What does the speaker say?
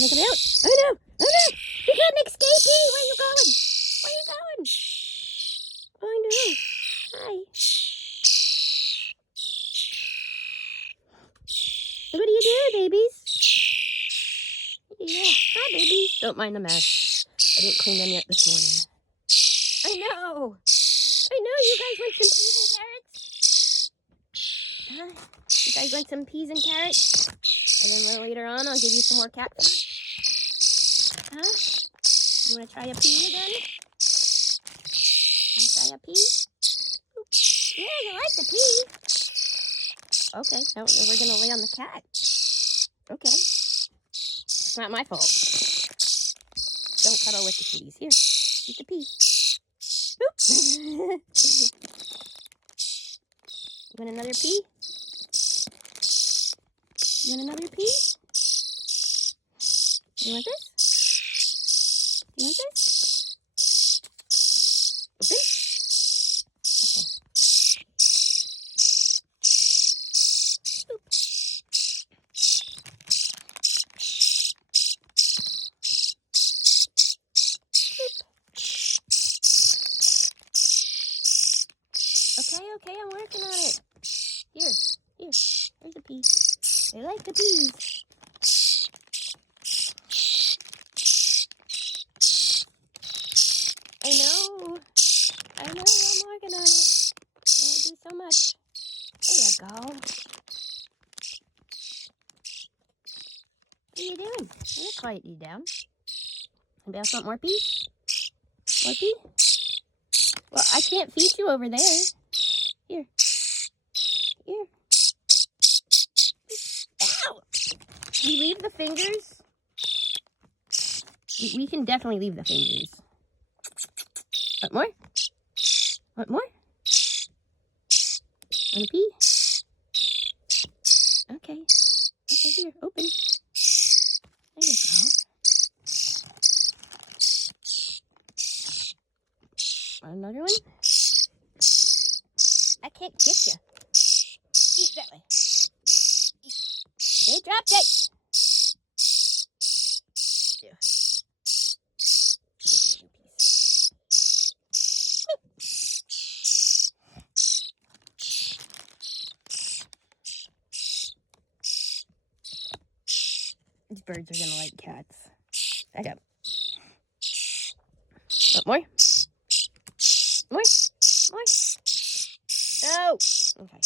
gonna come out. Oh no! Oh no! We got an escapee! Where are you going? Where are you going? Oh no! Hi. What are you doing, babies? Yeah. Hi, babies. Don't mind the mess. I didn't clean them yet this morning. I know. You guys want some peas and carrots? Huh? You guys want some peas and carrots? And then later on, I'll give you some more cat food. Huh? You want to try a pea again? Want to try a pea? Yeah, you like the pea. Okay, now we're going to lay on the cat. Okay. It's not my fault. Don't cuddle with the kitties. Here, eat the pea. You want another pea? You want another pea? You want this? You want this? Open? Okay. Oop. Okay, I'm working on it. Here, there's a pea. They like the peas. I know, I'm working on it. I do so much. There you go. What are you doing? I'm gonna quiet you down. Anybody else want more pea? More pea? Well, I can't feed you over there. Here. Ow! We leave the fingers. We can definitely leave the fingers. Want more? Want more? Want a pea? Okay, here, open. There you go. Want another one? I can't get you. Eat that way. They dropped it. Here. These birds are gonna like cats. Back up. Want more? More? No. Okay.